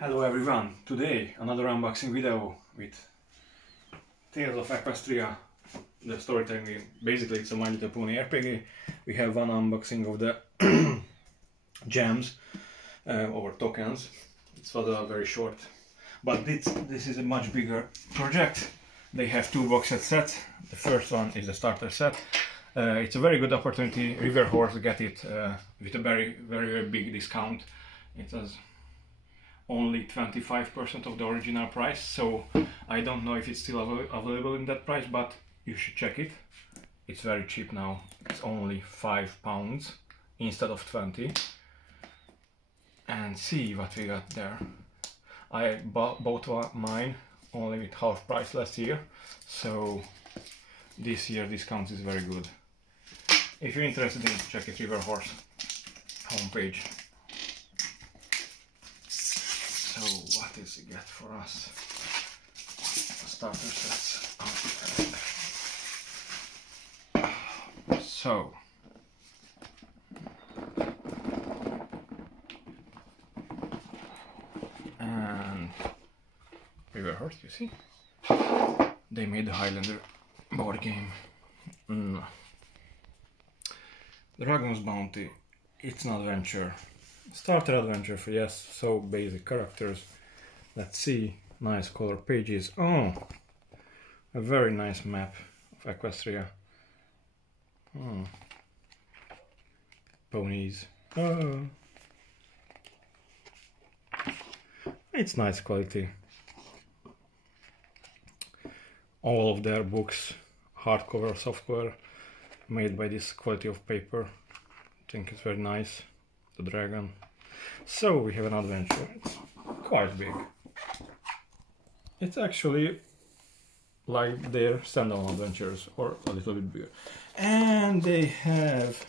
Hello everyone, today another unboxing video with Tales of Equestria, the storytelling game. Basically it's a My Little Pony RPG. We have one unboxing of the gems or tokens. It was a very short, but this is a much bigger project. They have two box sets. The first one is the starter set. It's a very good opportunity. River Horse get it with a very big discount. It has only 25% of the original price, so I don't know if it's still available in that price, but you should check it. It's very cheap now. It's only £5 instead of 20. And see what we got there. I bought mine only with half price last year, so this year discount is very good. If you're interested in it, check it, River Horse homepage. So what is it get for us? Starter sets. Okay. So and River Horse, you see? They made the Highlander board game. Dragon's Bounty. It's an adventure. Starter adventure for yes, so basic characters. Let's see, nice color pages. Oh, a very nice map of Equestria. Oh. Ponies. Oh. It's nice quality. All of their books, hardcover, softcover, made by this quality of paper. I think it's very nice. The dragon. So we have an adventure. It's quite big. It's actually like their standalone adventures, or a little bit bigger. And they have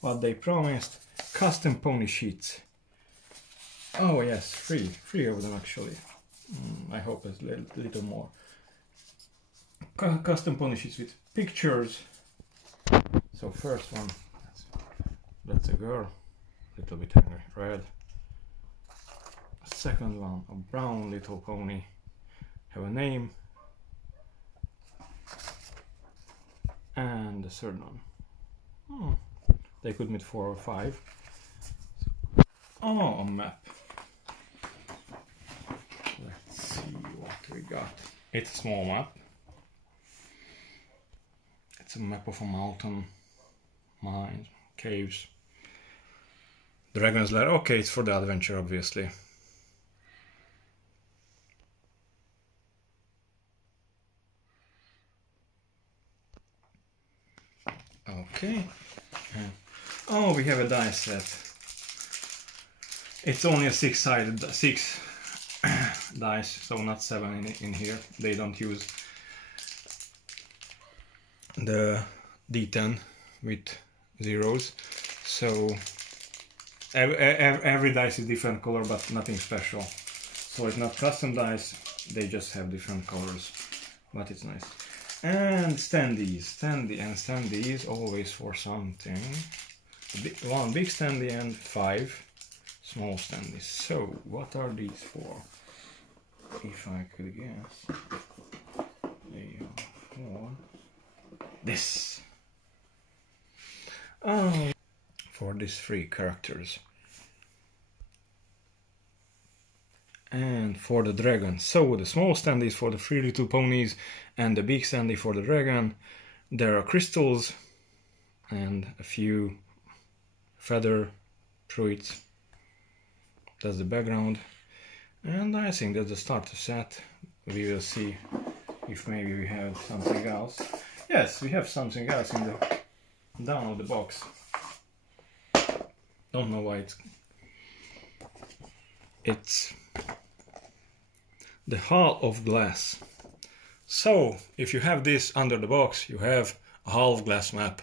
what they promised: custom pony sheets. Oh yes, three of them actually. I hope it's a little more. Custom pony sheets with pictures. So first one, that's a girl. Little bit angry, red. Second one, a brown little pony, have a name. And the third one, they could meet 4 or 5. Oh, a map. Let's see what we got. It's a small map. It's a map of a mountain, mines, caves. Dragon's Lair. Okay, it's for the adventure, obviously. Okay. Oh, we have a dice set. It's only a 6 dice, so not 7 in here. They don't use the D10 with zeros, so every dice is different color, but nothing special. So it's not custom dice, they just have different colors, but it's nice. And standees always for something. One big standee and 5 small standees. So what are these for? If I could guess, they are for this. Oh, for these 3 characters. And for the dragon. So the small standee is for the 3 little ponies and the big standee for the dragon. There are crystals and a few feather fruits. That's the background. And I think that's the starter set. We will see if maybe we have something else. Yes, we have something else in the down of the box. Don't know why it's the Hall of Glass. So if you have this under the box, you have a Hall of Glass map.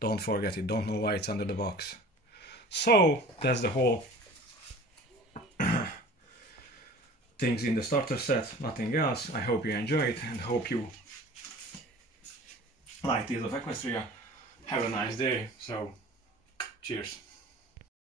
Don't forget it. Don't know why it's under the box. So that's the whole things in the starter set, nothing else. I hope you enjoy it and hope you like Tales of Equestria. Have a nice day. So cheers.